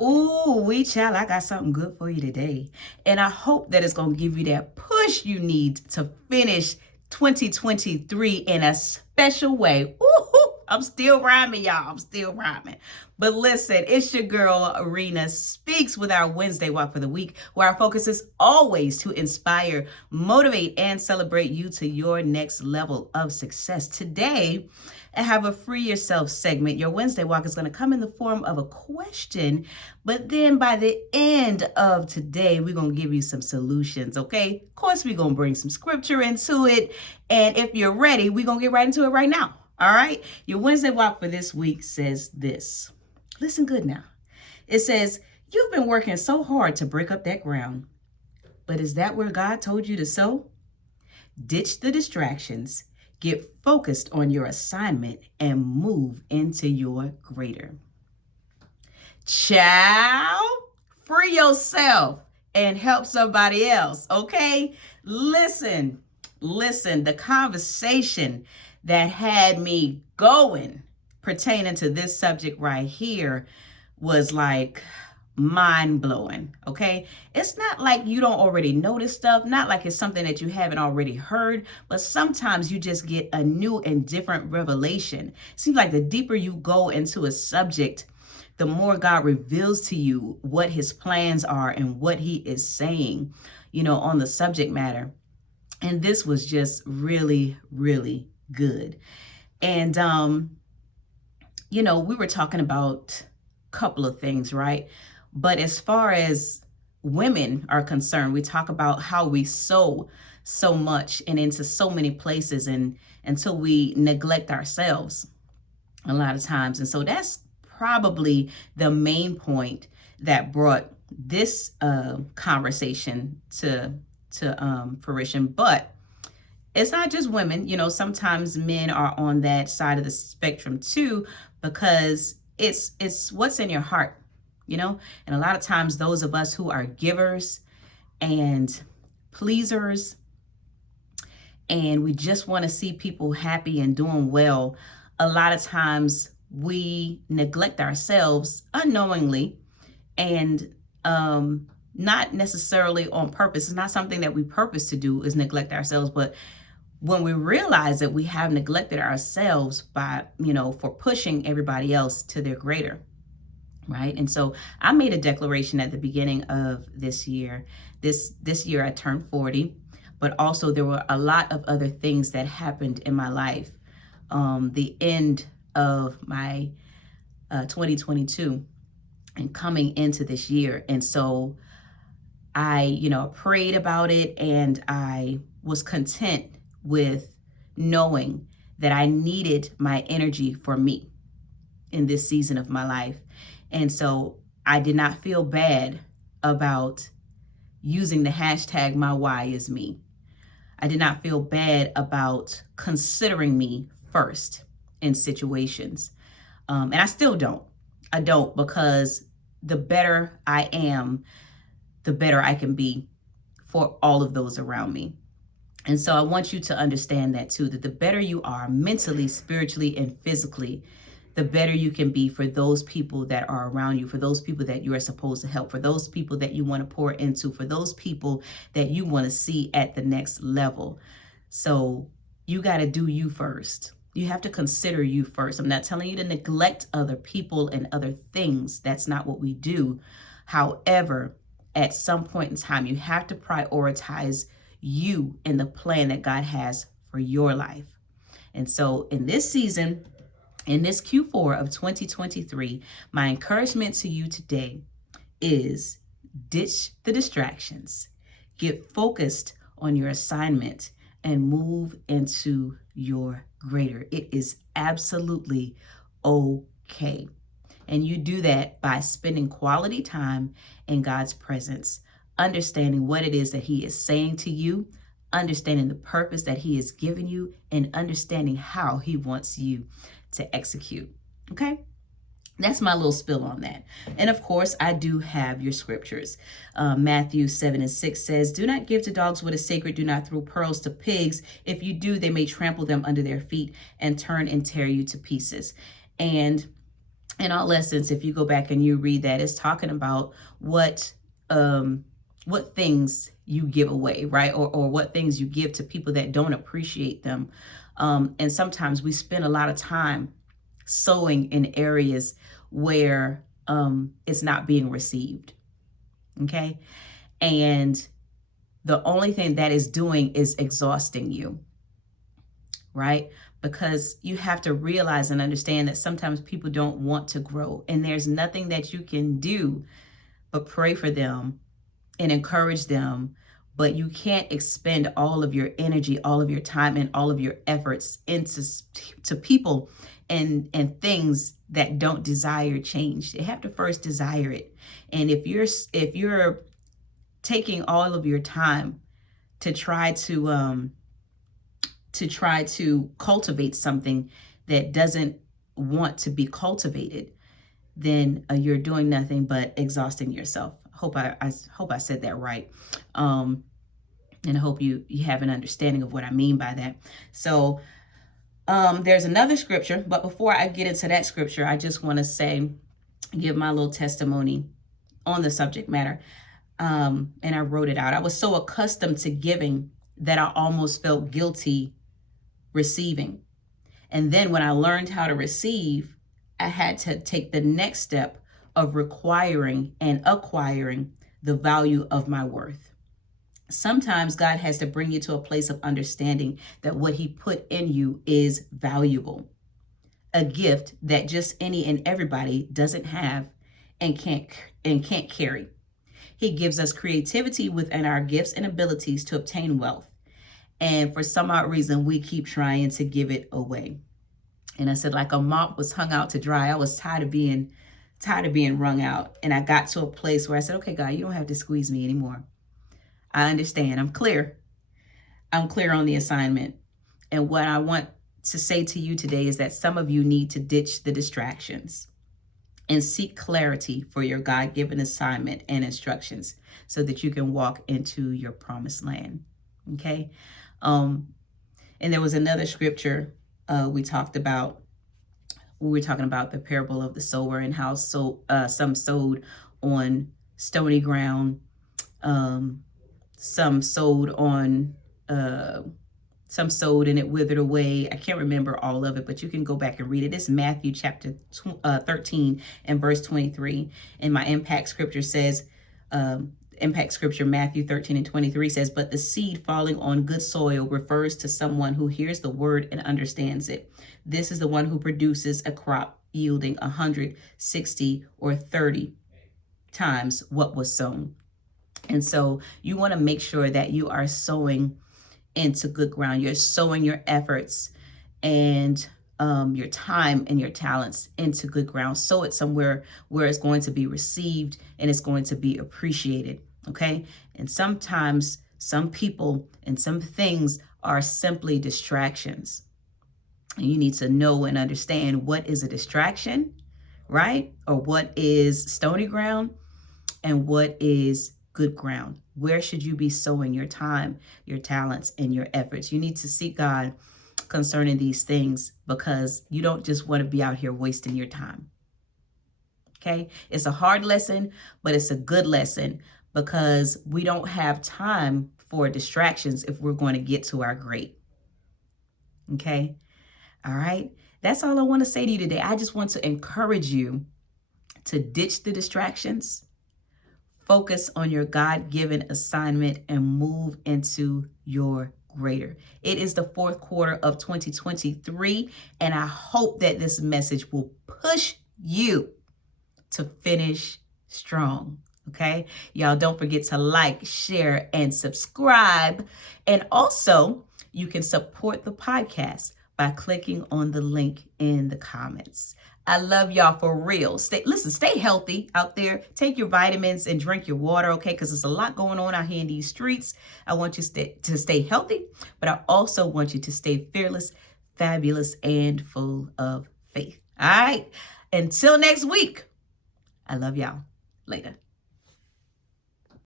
Ooh, child, I got something good for you today. And I hope that it's going to give you that push you need to finish 2023 in a special way. Ooh, I'm still rhyming, y'all. I'm still rhyming. But listen, it's your girl, Renaspeaks, with our Wednesday Walk for the Week, where our focus is always to inspire, motivate, and celebrate you to your next level of success. Today, I have a Free Yourself segment. Your Wednesday Walk is going to come in the form of a question, but then by the end of today, we're going to give you some solutions, okay? Of course, we're going to bring some scripture into it. And if you're ready, we're going to get right into it right now. All right? Your Wednesday Walk for this week says this. Listen good now. It says, you've been working so hard to break up that ground, but is that where God told you to sow? Ditch the distractions, get focused on your assignment, and move into your greater. Child, free yourself and help somebody else, okay? Listen, the conversation that had me going pertaining to this subject right here was like mind-blowing, okay? It's not like you don't already know this stuff, not like it's something that you haven't already heard, but sometimes you just get a new and different revelation. Seems like the deeper you go into a subject, the more God reveals to you what his plans are and what he is saying, on the subject matter. And this was just really, really good. And, we were talking about a couple of things, right? But as far as women are concerned, we talk about how we sow so much and into so many places and until we neglect ourselves a lot of times. And so that's probably the main point that brought this conversation to fruition. But it's not just women, sometimes men are on that side of the spectrum too, because it's what's in your heart, and a lot of times those of us who are givers and pleasers, and we just want to see people happy and doing well, a lot of times we neglect ourselves unknowingly and not necessarily on purpose. It's not something that we purpose to do, is neglect ourselves, but when we realize that we have neglected ourselves by, for pushing everybody else to their greater, right? And so I made a declaration at the beginning of this year. This year I turned 40, but also there were a lot of other things that happened in my life. The end of my 2022 and coming into this year. And so I, prayed about it, and I was content with knowing that I needed my energy for me in this season of my life. And so I did not feel bad about using the hashtag my why is me. I did not feel bad about considering me first in situations. And I still don't. I don't, because the better I am, the better I can be for all of those around me. And so I want you to understand that too, that the better you are mentally, spiritually, and physically, the better you can be for those people that are around you, for those people that you are supposed to help, for those people that you want to pour into, for those people that you want to see at the next level. So you got to do you first. You have to consider you first. I'm not telling you to neglect other people and other things. That's not what we do. However, at some point in time, you have to prioritize you and the plan that God has for your life. And so in this season, in this Q4 of 2023, my encouragement to you today is ditch the distractions, get focused on your assignment, and move into your greater. It is absolutely okay. And you do that by spending quality time in God's presence, understanding what it is that he is saying to you, understanding the purpose that he has given you, and understanding how he wants you to execute. Okay? That's my little spill on that. And of course, I do have your scriptures. Matthew 7:6 says, do not give to dogs what is sacred. Do not throw pearls to pigs. If you do, they may trample them under their feet and turn and tear you to pieces. And in all essence, if you go back and you read that, it's talking about what things you give away, right? Or what things you give to people that don't appreciate them. And sometimes we spend a lot of time sowing in areas where it's not being received. Okay. And the only thing that is doing is exhausting you, right? Because you have to realize and understand that sometimes people don't want to grow, and there's nothing that you can do but pray for them and encourage them. But you can't expend all of your energy, all of your time, and all of your efforts into people and things that don't desire change. They have to first desire it. And if you're taking all of your time to try to cultivate something that doesn't want to be cultivated, then you're doing nothing but exhausting yourself. I hope I said that right. And I hope you have an understanding of what I mean by that. So there's another scripture, but before I get into that scripture, I just want to give my little testimony on the subject matter. And I wrote it out. I was so accustomed to giving that I almost felt guilty receiving. And then when I learned how to receive, I had to take the next step of requiring and acquiring the value of my worth. Sometimes God has to bring you to a place of understanding that what he put in you is valuable, a gift that just any and everybody doesn't have and can't carry. He gives us creativity within our gifts and abilities to obtain wealth. And for some odd reason, we keep trying to give it away. And I said, like a mop was hung out to dry. I was tired of being wrung out. And I got to a place where I said, okay, God, you don't have to squeeze me anymore. I understand. I'm clear. I'm clear on the assignment. And what I want to say to you today is that some of you need to ditch the distractions and seek clarity for your God-given assignment and instructions so that you can walk into your promised land. Okay. And there was another scripture we were talking about the parable of the sower and how some sowed on stony ground, some sowed and it withered away. I can't remember all of it, but you can go back and read it. It's Matthew chapter 13 and verse 23. And my impact scripture says, Matthew 13 and 23 says, but the seed falling on good soil refers to someone who hears the word and understands it. This is the one who produces a crop yielding 160 or 30 times what was sown. And so you want to make sure that you are sowing into good ground. You're sowing your efforts and your time and your talents into good ground. Sow it somewhere where it's going to be received and it's going to be appreciated. Okay. And sometimes some people and some things are simply distractions. And you need to know and understand what is a distraction, right? Or what is stony ground and what is good ground. Where should you be sowing your time, your talents, and your efforts? You need to seek God concerning these things because you don't just want to be out here wasting your time. Okay? It's a hard lesson, but it's a good lesson because we don't have time for distractions if we're going to get to our great. Okay? All right? That's all I want to say to you today. I just want to encourage you to ditch the distractions, focus on your God-given assignment, and move into your greater. It is the fourth quarter of 2023, and I hope that this message will push you to finish strong. Okay? Y'all don't forget to like, share, and subscribe. And also, you can support the podcast by clicking on the link in the comments. I love y'all for real. Stay healthy out there. Take your vitamins and drink your water, okay? Because there's a lot going on out here in these streets. I want you to stay healthy, but I also want you to stay fearless, fabulous, and full of faith. All right? Until next week, I love y'all. Later.